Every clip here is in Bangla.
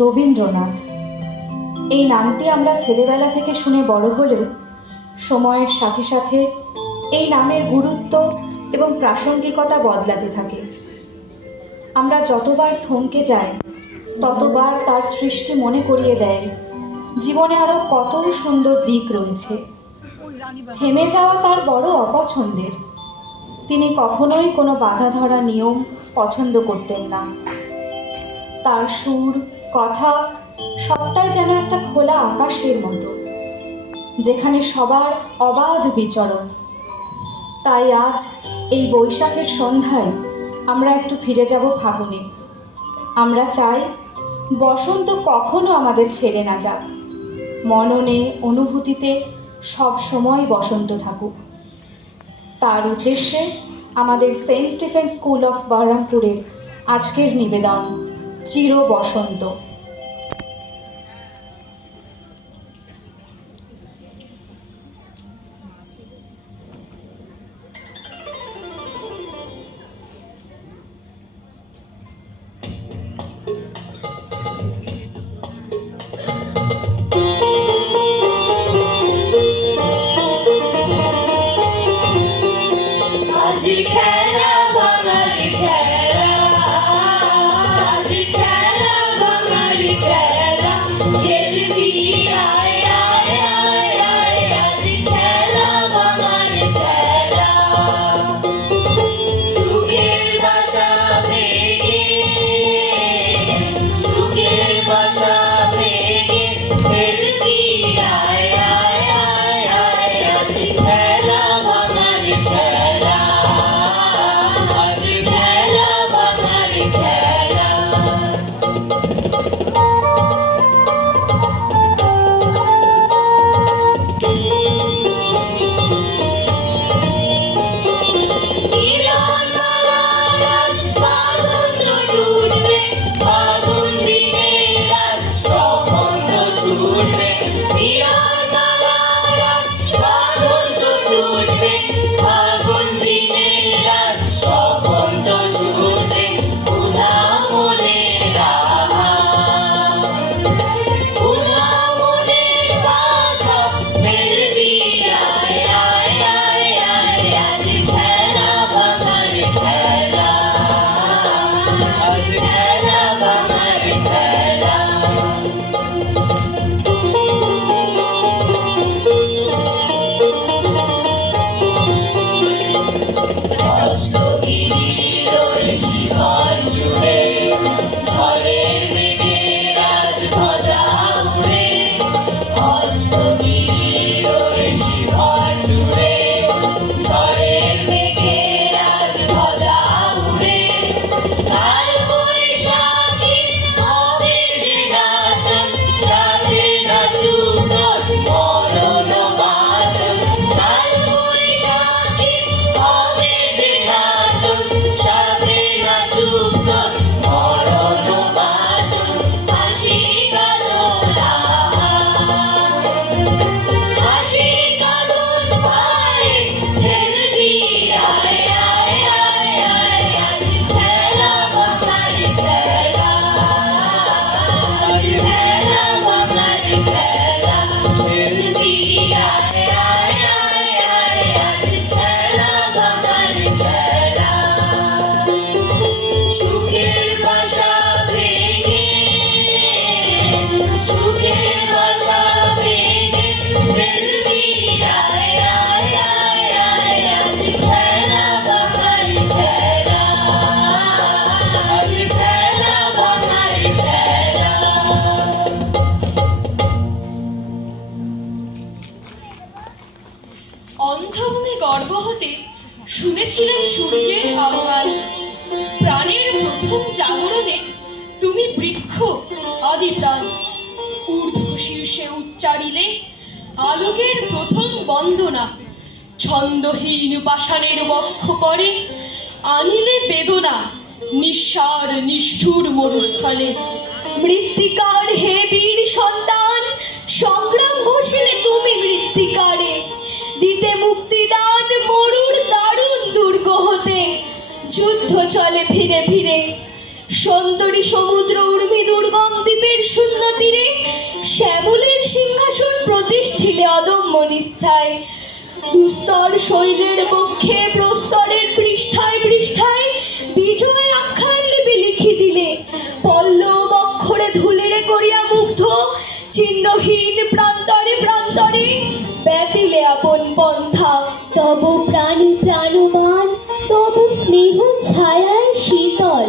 রবীন্দ্রনাথ। এই নামটি আমরা ছেলেবেলা থেকে শুনে বড় হলেও সময়ের সাথে সাথে এই নামের গুরুত্ব এবং প্রাসঙ্গিকতা বদলাতে থাকে। আমরা যতবার থমকে যাই ততবার তার সৃষ্টি মনে করিয়ে দেয় জীবনে আরও কত সুন্দর দিক রয়েছে। থেমে যাওয়া তার বড় অপছন্দের। তিনি কখনোই কোনো বাধা ধরা নিয়ম পছন্দ করতেন না। তার সুর, কথা সবটাই যেন একটা খোলা আকাশের মতো, যেখানে সবার অবাধ বিচরণ। তাই আজ এই বৈশাখের সন্ধ্যায় আমরা একটু ফিরে যাব ফাগুনে। আমরা চাই বসন্ত কখনো আমাদের ছেড়ে না যাক, মননে অনুভূতিতে সব সময় বসন্ত থাকুক। তার উদ্দেশ্যে আমাদের সেন্ট স্টিফেন স্কুল অফ বহরমপুরের আজকের নিবেদন চির বসন্ত। অন্ধভূমি গর্ভ হতে শুনেছিলেন সূর্যের আহ্বান। প্রাণের প্রথম জাগরণে তুমি বৃক্ষ আদি প্রাণ। ঊর্ধ্ব শীর্ষে উচ্চারিলে আলোকের প্রথম বন্দনা। ছন্দহীন পাষাণের বক্ষ পরে আনিলে বেদনা নিঃসার নিষ্ঠুর মরুস্থলে। মৃত্তিকার হে বীর সন্তান, সংগ্রাম ঘোষিলে তুমি মৃত্তিকারে। দিতে মুক্তিদান মরুর দারুণ দুর্গ হতে। যুদ্ধ চলে ফিরে ফিরে, সন্তরী সমুদ্র উর্মি দুর্গম দ্বীপের অদম্য নিষ্ঠায়। দুস্তর শৈলের বক্ষে প্রস্তরের পৃষ্ঠায় পৃষ্ঠায় বিজয় আখ্যান লিপি লিখি দিলে, পল্লব অক্ষরে ধুলিরে করিয়া মুগ্ধ চিহ্নহীন প্রান্তরে প্রান্তরে ব্যাপিলে আপন পন্থা। তব প্রাণী প্রাণবান, তব স্নেহ ছায়ায় শীতল,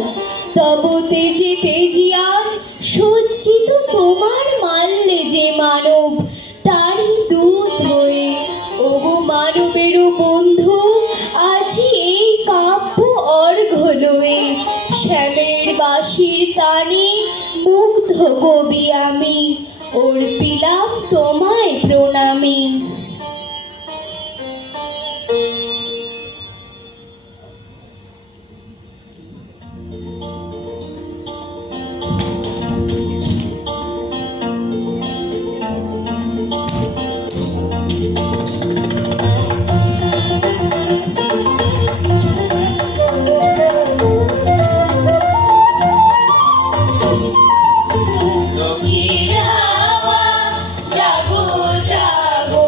তব তেজে তেজিয়ান সজ্জিত তোমার মানলে যে মানব, তারই দূত হয়ে ওগো মানবেরও বন্ধু আজি এই কাব্য অর্ঘ্য লয়ে। শ্যামের বাঁশির তানে মুগ্ধ কবি আমি, অর্পিলাম তোমায় প্রণামী। দক্ষিণ হাওয়া জাগো জাগো,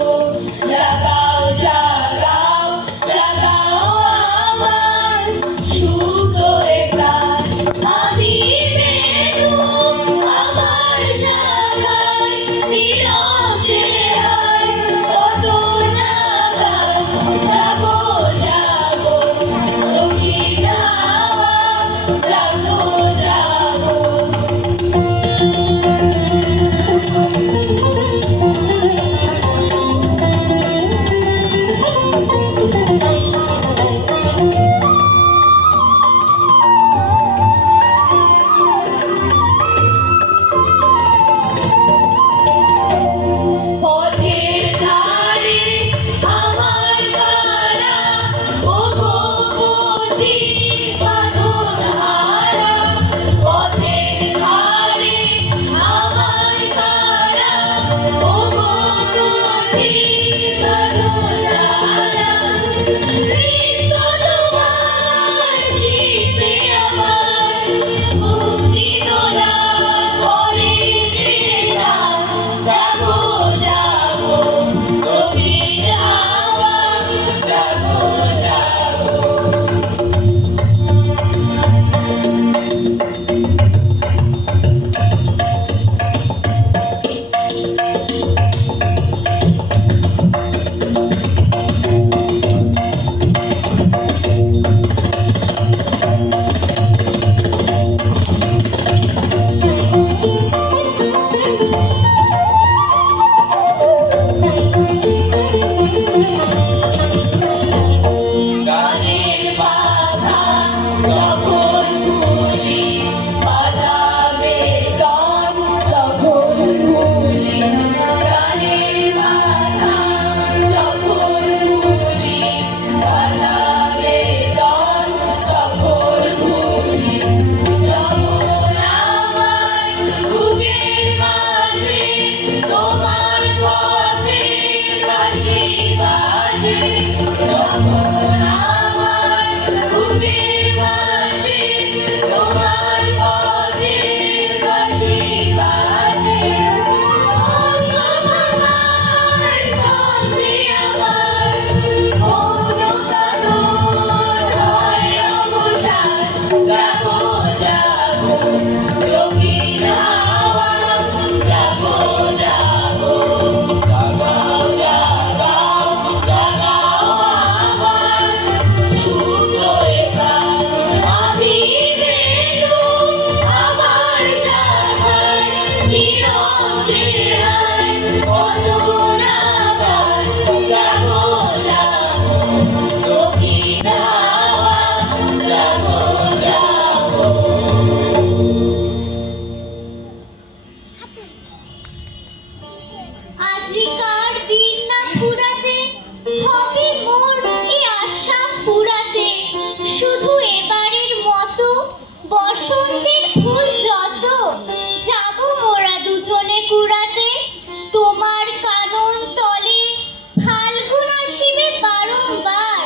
জাগাও জাগাও জাগাও আমার সুপ্ত এ প্রাণ। আমি বেনু আমার জাগায় নীরব যে হায়, কত নাগাদ জাগো জাগো, দক্ষিণ হাওয়া জাগো জাগো। পথের ধারে আমার কারা, ওগো পথিক বাঁধনহারা। পথের ধারে আমার কারা, ওগো পথিক বাঁধনহারা। নৃত্য তোমার চিত্তে আমার, মুক্তি দোলা করে যে রাত। জাগো জাগো, দক্ষিণ হাওয়া জাগো জাগো। গানের বাধা যখন ভুলি, বাজাবে জন তখন ভুলি। গানের বাধা যখন ভুলি, বাজাবে জন তখন ভুলি। যখন আমার বুকের মাঝে তোমার পথের বাঁশি বাজে, যখন আমার বুকের মাঝে তোমার পথের বাঁশি বাজে। অঙ্গ ভাঙার ছন্দে আমার মৌন কাঁদন হয় অবসান। জাগো জাগো, দক্ষিণ হাওয়া জাগো জাগো, জাগাও জাগাও জাগাও আমার সুপ্ত এ প্রাণ। আমি বেনু আমার জাগায় নীরব যে হায়, কত নাগাদ জাগো জাগো, দক্ষিণ হাওয়া জাগো জাগো। আজিকার দিন না ফুরাতে, হবে মোর এ আশা পুরাতে। শুধু এবারের মতো বসন্তের ফুল যত, যাব মোরা দুজনে কুড়াতে। তোমার কানন তলে ফাল্গুন আসিবে বারংবার,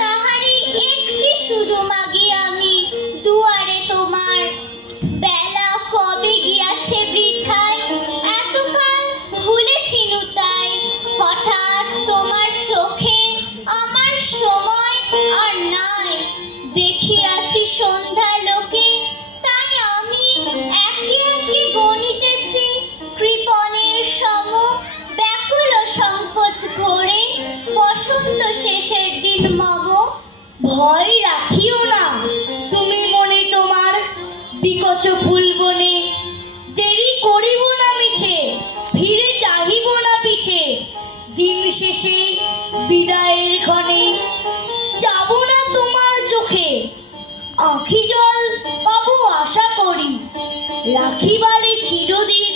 তাহারই একটি শুধু মাগি আমি দুয়ারে তোমার। বেলা কবে গিয়াছে বৃথায়, এতকাল ভুলেছিনু তাই। বসন্ত শেষের দিন মম। ভয় রাখিও না তুমি মনে তোমার, বিকচ ফুল বনে দেরি করিব না মিছে, ফিরে চাহিব না পিছে। দিন শেষে বিদায়ের ক্ষণে যাব না তোমার চোখে, আঁখি জল পাবো আশা করি, রাখিবারে চিরদিন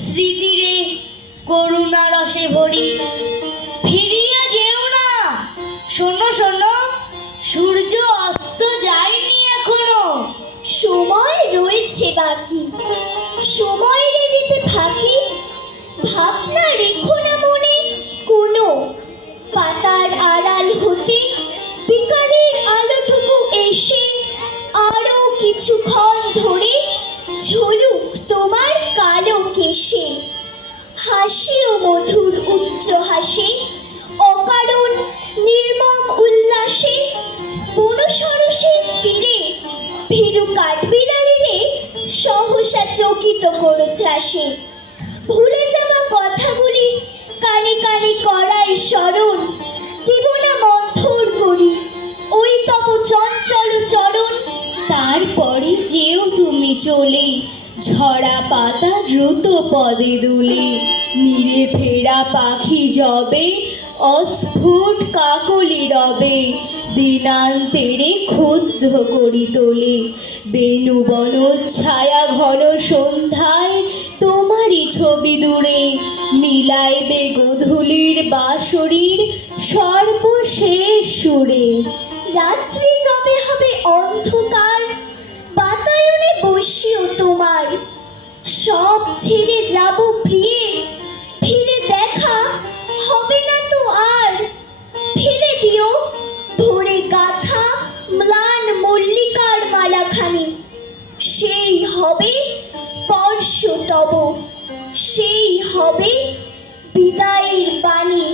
স্মৃতিরে করুণা রসে ভরি। ফিরিয়া যেও না, শোনো শোনো, সূর্য অস্ত যায়নি এখনো। সময় রয়েছে বাকি, সময়ের দিতে ফাঁকি, ভাবনা রেখো না মনে কোনো। পাতার আড়াল হতে বিকালের আলোটুকু এসে আরো কিছুক্ষণ ধরে ঝুলুক তোমার কালো কেশে। হাসিও মধুর উচ্চ হাসে, অকারণ নির্মম উল্লাসে, বনসরসের তীরে ভীরু কাঠবিড়ালিরে সহসা চকিত করো ত্রাসে। ভুলে যাওয়া কথাগুলি কানে কানে করাই স্মরণ, দিব না মন্থর করি ওই তব চঞ্চল চরণ। তারপরে যেও তুমি চলে, ঝরা পাতা দ্রুত পদে দুলে, নিরে ফেরা পাখি যবে অস্ফুট কাকলি রবে, দিনান্তেরে ক্ষুব্ধ করি তোলে। বেনু বন ছায়া ঘন সন্ধ্যায় তোমারই ছবি দূরে, মিলাইবে গোধূলির বাঁশরীর সর্বশেষ সুরে। রাত্রি যবে হবে অন্ধকার, বাতায়নে বসিও তোমার, সব ছেড়ে যাব প্রিয়ে, ফিরে দেখা হবে না তো আর। ফিরে দিও ভোরে গাথা ম্লান মল্লিকার মালাখানি, সেই হবে স্পর্শ তব, সেই হবে বিদায়ের বাণী।